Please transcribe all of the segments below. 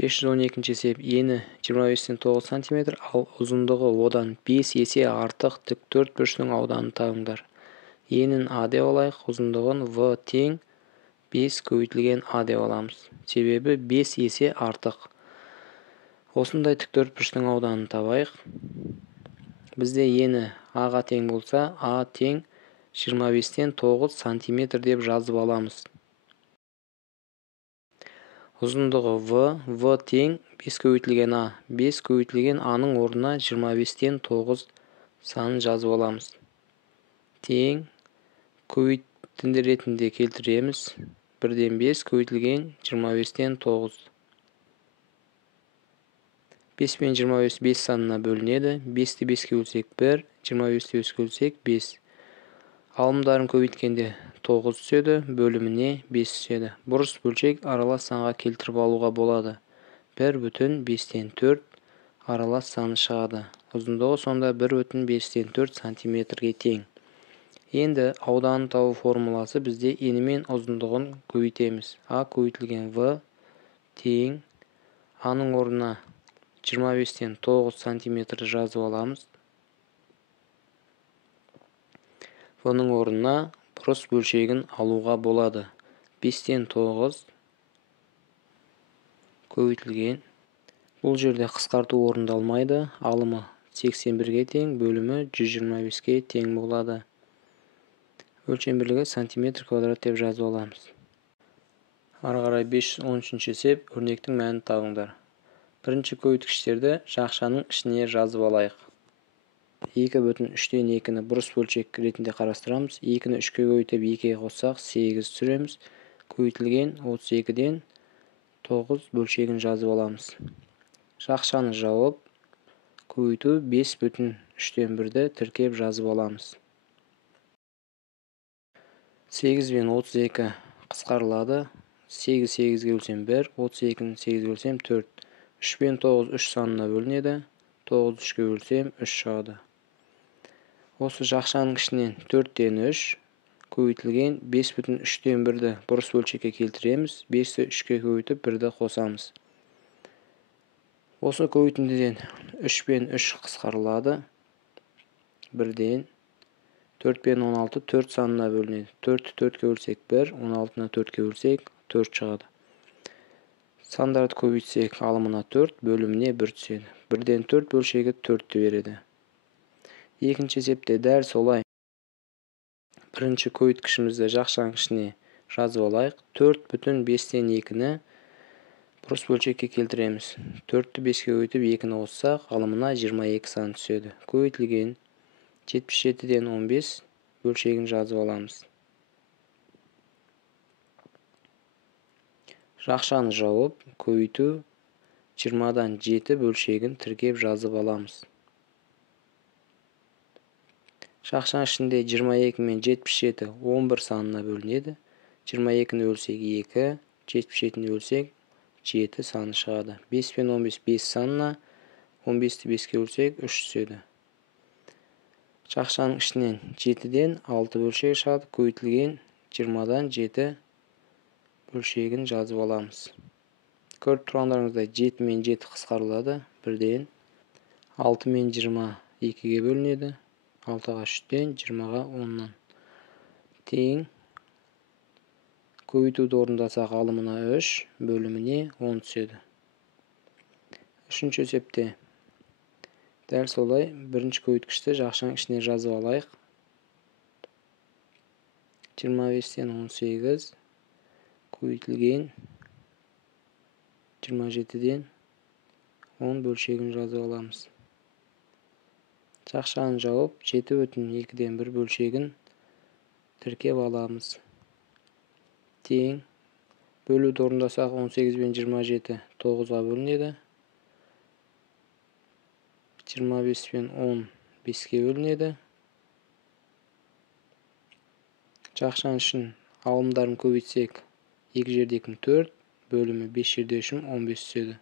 512 есеп ені 25-тен 9 см, ал ұзындығы одан 5 есе артық тік төртбұрыштың ауданын табыңдар. Енін А деп алайық, ұзындығын В тең 5 көбейтілген А деп аламыз. Себебі 5 есе артық. Осындай тік төртбұрыштың ауданын табайық. Бізде ені А-ға тең болса, А тең 25-тен 9 см деп жазып аламыз. Ұзындығы В тең 5 көбейтілген А. 5 көбейтілген А-ның орнына 25-тен 9 санын жазып аламыз. Тең көбейтінді ретінде келтіреміз. 1-ден 5 көбейтілген 25-тен 9. 5 пен 25 5 санына бөлінеді. 5-ті 5-ке бөлсек 1, 25-ті 5-ке бөлсек 5. Алымдарын көбейткенде 9 түседі, бөліміне 5 түседі. Бұрыс бөлшек аралас санға келтіріп алуға болады. 1,5-тен 4 аралас саны шығады. Ұзындығы сонда 1,5-тен 4 см-ге тең. Енді ауданын табу формуласы бізде ені мен ұзындығын көбейтеміз. А көбейтілген В тең А-ның орнына 25-тен 9 см жазып аламыз. В-ның орнына бұрыс бөлшегін алуға болады. 5-тен 9 көбейтілген. Бұл жерде қысқарту орындалмайды. Алымы 81-ге тең, бөлімі 125-ге тең болады. Өлшем бірлігі сантиметр квадрат деп жазып аламыз. Ары қарай 513 есеп өрнектің мәнін табыңдар. Бірінші көбейткіштерді жақшаның ішіне жазып алайық. 2,3-тен 2-ні бұрыс бөлшек ретінде қарастырамыз. 2-ні 3-ке көбейтіп 2-ге қоссақ 8 түсіреміз. Көбейтілген 32-ден 9 бөлшегін жазып аламыз. Жақшаны жауып, көбейту 5,3-тен 1-ді тіркеп жазып аламыз. 8 бен 32 қысқарылады. 8 8-ге бөлсем 1, 32-ні 8-ге бөлсем 4. 3 бен 9 3 санына бөлінеді. 9 3-ке бөлсем 3 шығады. Осы жақшаның ішінен 4-тен 3 көбейтілген 5,3-тен 1-ді бұрыс бөлшекке келтіреміз. 5-ті 3-ке көбейтіп 1-ді қосамыз. Осы көбейтіндіден 3 пен 3 қысқарылады. 1-ден 4 пен 16 4 санына бөлінеді. 4-ті 4-ке бөлсек 1, 16-ны 4-ке бөлсек 4 шығады. Сандарды көбейтсек алымына 4, бөліміне 1 түседі. 1-ден 4 бөлшегі 4-ті береді. Екінші есепте дәл солай. Бірінші көбейткішімізді жақшаның ішіне жазып алайық. 4,5-тен 2-ні бұрыс бөлшекке келтіреміз. 4-ті 5-ке көбейтіп 2-ні қоссақ, алымына 22 сан түседі. Көбейтілген 77-ден 15 бөлшегін жазып аламыз. Жақшаны жауып, көбейту 20-дан 7 бөлшегін тіркеп жазып аламыз. Жақшаның ішінде 22 мен 77 11 санына бөлінеді. 22-ні бөлсек 2, 77-ні бөлсек 7 саны шығады. 5 пен 15 5 санына, 15-ті 5-ке бөлсек 3 түседі. Жақшаның ішінен 7-ден 6 бөлшегі шығады. Көбейтілген 20-дан 7 бөлшегін жазып аламыз. Көріп тұрғандарыңыздай 7 мен 7 қысқарылады. 1-ден 6 мен 20 2-ге бөлінеді. 6-ға 3-тен 20-ға 10-нан. Тең. Көбейтуді орындасақ алымына 3, бөліміне 10 түседі. Үшінші есепте дәл солай бірінші көбейткішті жақшаның ішіне жазып алайық. 25-тен 18 көбейтілген 27-ден 10 бөлшегін жазып аламыз. Жақшаны жауып 7,2-ден 1 бөлшегін тіркеп аламыз. Тең. Бөлуді орындасақ 18 бен 27 9-ға бөлінеді. 25 пен 10 5-ке бөлінеді. Жақшаның ішін алымдарын көбейтсек 2 жерде 2 4, бөлімі 5 жерде 3 15 түседі.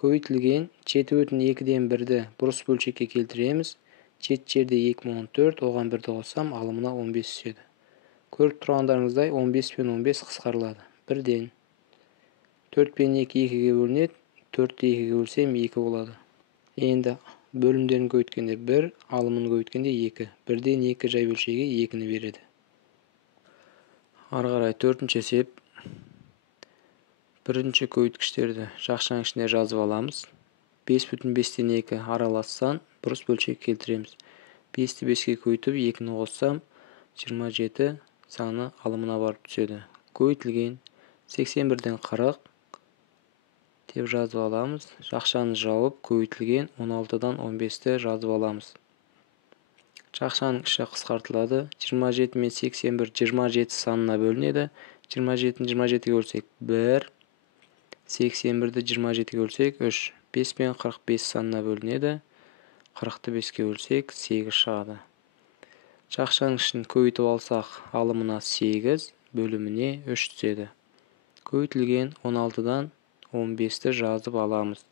Көбейтілген 7,2-ден 1-ді бұрыс бөлшекке келтіреміз. 7 жерде 2 14, оған 1-ді қоссам, алымына 15 түседі. Көріп тұрғандарыңыздай 15 пен 15 қысқарылады. 1-ден 4 пен 2 2-ге бөлінеді. 4-ті 2-ге бөлсем 2 болады. Енді бөлімдерін көбейткенде 1, алымын көбейткенде 2. 1-ден 2 жай бөлшегі 2-ні береді. Ары қарай 4-ші есеп. Бірінші көбейткіштерді жақшаның ішіне жазып аламыз. 5,5-тен 2 аралассаң, бұрыс бөлшек келтіреміз. 5-ті 5-ке көбейтіп 2-ні қоссам, 27 саны алымына барып түседі. Көбейтілген 81-ден 40 деп жазып аламыз. Жақшаны жауып, көбейтілген 16-дан 15-ті жазып аламыз. Жақшаның іші қысқартылады. 27 мен 81 27 санына бөлінеді. 27-ні 27-ге бөлсек 1, 81-ді 27-ге бөлсек 3, 5 пен 45 санына бөлінеді. 40-ты 5-ке бөлсек 8 шығады. Жақшаның ішін көбейтіп алсақ, алымына 8, бөліміне 3 түседі. Көбейтілген 16-дан 15-ті жазып аламыз.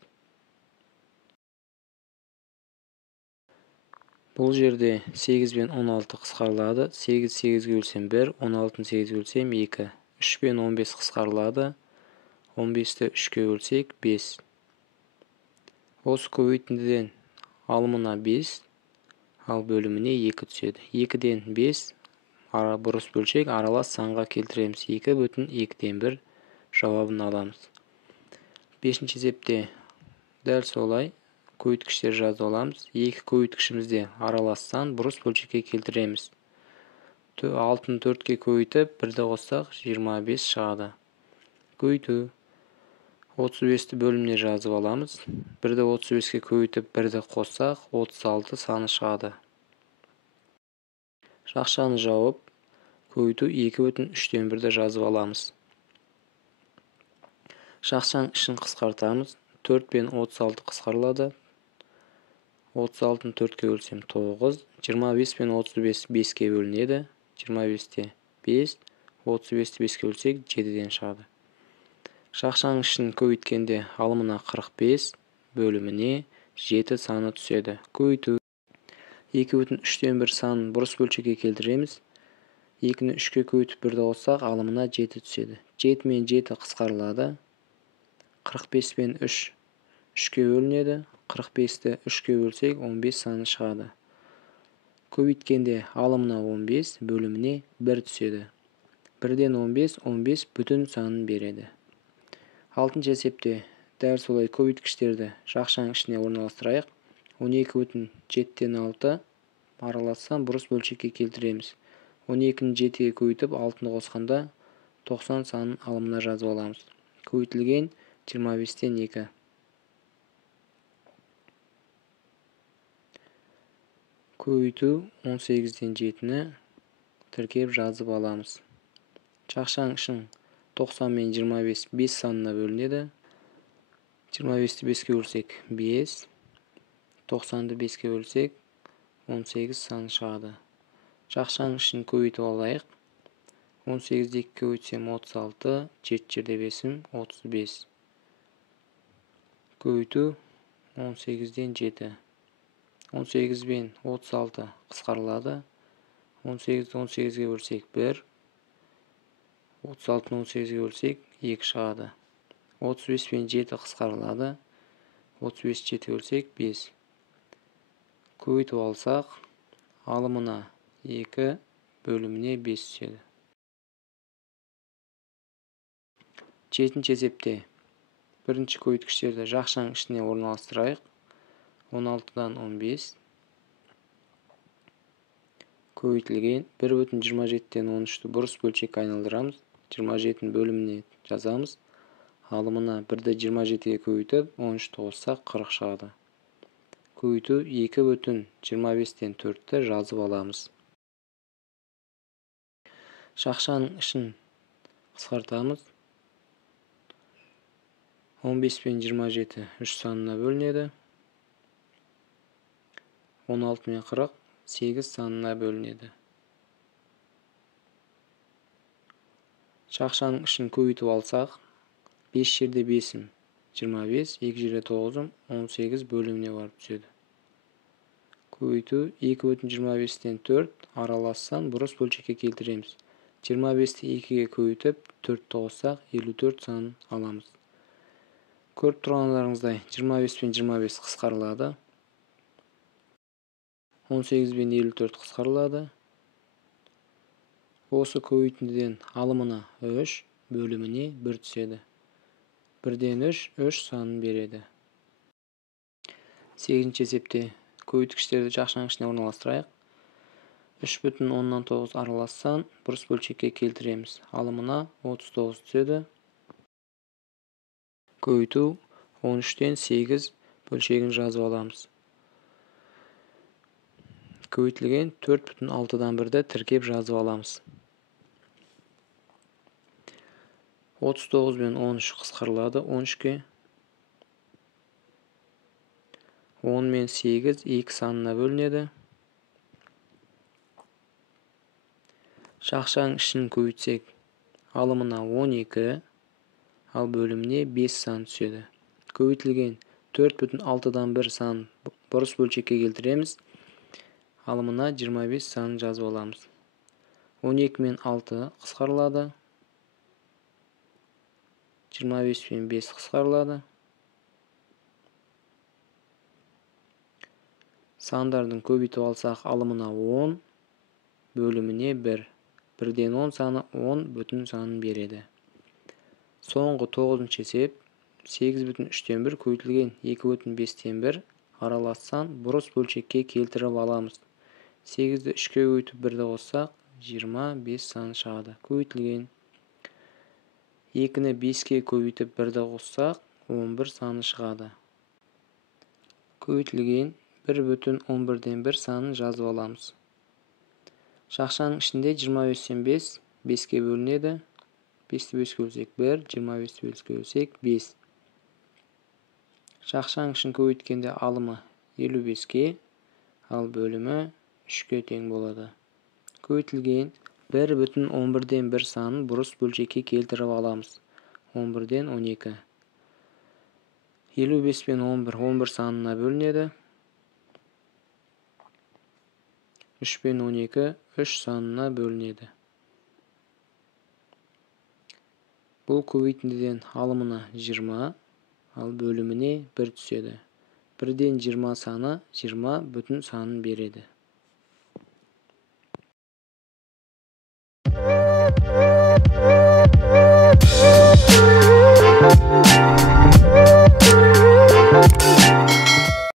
Бұл жерде 8 пен 16 қысқарылады. 8 8-ге бөлсем 1, 16-ны 8-ге бөлсем 2. 3 пен 15 қысқарылады. 15-ті 3-ке бөлсек 5. Осы көбейтіндіден алымына 5, ал бөліміне 2 түседі. 2-ден 5 бұрыс бөлшек аралас санға келтіреміз. 2,2-ден 1 жауабын аламыз. 5-ші есепте дәл солай көбейткіштер жазып аламыз. 2 көбейткішімізде аралассан, бұрыс бөлшекке келтіреміз. 6-ны 4-ке көбейтіп, 1-ді қоссақ 25 шығады. Көбейту 35-ті бөліміне жазып аламыз. 1-ді 35-ке көбейтіп, 1-ді қоссақ 36 саны шығады. Жақшаны жауып, көбейту 2,3-тен 1-ді жазып аламыз. Жақшаның ішін қысқартамыз. 4 пен 36 қысқарылады. 36-ны 4-ке бөлсем 9, 25 пен 35 5-ке бөлінеді. 25-те 5, 35-ті 5-ке бөлсек 7-ден шығады. Жақшаның ішін көбейткенде алымына 45, бөліміне 7 саны түседі. Көбейту 2,3-тен 1 санын бұрыс бөлшекке келтіреміз. 2-ні 3-ке көбейтіп 1-ді қоссақ, алымына 7 түседі. 7 мен 7 қысқарылады. 45 пен 3 3-ке бөлінеді. 45-ті 3-ке бөлсек 15 саны шығады. Көбейткенде алымына 15, бөліміне 1 түседі. 1-ден 15, 15 бүтін санын береді. 6-ші есепте дәл солай көбейткіштерді жақшаның ішіне орналастырайық. 12,7-тен 6 аралассам, бұрыс бөлшекке келтіреміз. 12-ні 7-ге көбейтіп, 6-ны қосқанда 90 санын алымына жазып аламыз. Көбейтілген 25-тен 2. Көбейту 18-ден 7-ні тіркеп жазып аламыз. Жақшаның ішін 90 мен 25 5 санына бөлінеді. 25-ті 5-ке бөлсек 5, 90-ды 5-ке бөлсек 18 саны шығады. Жақшаның ішін көбейтіп алайық. 18-ді 2-ке көбейтсем 36, 7 жерде 5-ім 35. Көбейту 18-ден 7. 18 бен 36 қысқарылады. 18-ді 18-ге бөлсек 1, 36-ны 18-ге бөлсек 2 шығады. 35 пен 7 қысқарылады. 35 7-ге бөлсек 5. Көбейтіп алсақ, алымына 2, бөліміне 5 түседі. 7-ші есепте бірінші көбейткіштерді жақшаның ішіне орналастырайық. 16-дан 15 көбейтілген 1,27-тен 13-ті бұрыс бөлшекке айналдырамыз. 27-ні бөліміне жазамыз. Алымына 1-ді 27-ге көбейтіп, 13-ті қоссақ 40 шығады. Көбейту 2,25-тен 4-ті жазып аламыз. Жақшаның ішін қысқартамыз. 15 пен 27 3 санына бөлінеді. 16 мен 40 8 санына бөлінеді. Жақшаның ішін көбейтіп алсақ, 5 жерде 5-ім 25, 2 жерде 9-ым 18 бөліміне барып түседі. Көбейту 2,25-тен 4 аралассаң, бұрыс бөлшекке келтіреміз. 25-ті 2-ге көбейтіп, 4-ті қоссақ 54 санын аламыз. Көріп тұрғандарыңыздай 25 пен 25 қысқарылады. 18 пен 54 қысқарылады. Осы көбейтіндіден алымына 3, бөліміне 1 түседі. 1-ден 3 санын береді. 8-ші есепте көбейткіштерді жақшаның ішіне орналастырайық. 3,9 аралассан бұрыс бөлшекке келтіреміз. Алымына 39 түседі. Көбейту 13-тен 8 бөлшегін жазып аламыз. Көбейтілген 4,6-дан 1-ді тіркеп жазып аламыз. 39 мен 13 қысқарылады 13-ке. 10 мен 8 2 санына бөлінеді. Шақшаның ішін көбейтсек, алымына 12, ал бөліміне 5 сан түседі. Көбейтілген 4,6-дан 1 сан бұрыс бөлшекке келтіреміз. Алымына 25 санын жазып аламыз. 12 мен 6 қысқарылады. 25 пен 5 қысқарылады. Сандардың көбейтіп алсақ, алымына 10, бөліміне 1. 1-ден 10 саны 10 бүтін санын береді. Соңғы 9-ші есеп 8,3-тен 1 көбейтілген 2,5-тен 1 аралассан бұрыс бөлшекке келтіріп аламыз. 8-ді 3-ке көбейтіп 1-ді қоссақ, 25 саны шығады. Көбейтілген 2-ні 5-ке көбейтіп 1-ді қоссақ, 11 саны шығады. Көбейтілген 1,11-ден 1 санын жазып аламыз. Шақшаның ішінде 25-тен 5 5-ке бөлінеді. 5-ті 5-ке бөлсек 1, 25-ті 5-ке бөлсек 5. Шақшаның ішін көбейткенде алымы 55-ке, ал бөлімі 3-ке тең болады. Көбейтілген 1,11-ден 1 санын бұрыс бөлшекке келтіріп аламыз. 11-ден 12. 55 пен 11 санына бөлінеді. 3 пен 12 3 санына бөлінеді. Бұл көбейтіндіден алымына 20, ал бөліміне 1 түседі. 1-ден 20 саны 20 бүтін санын береді.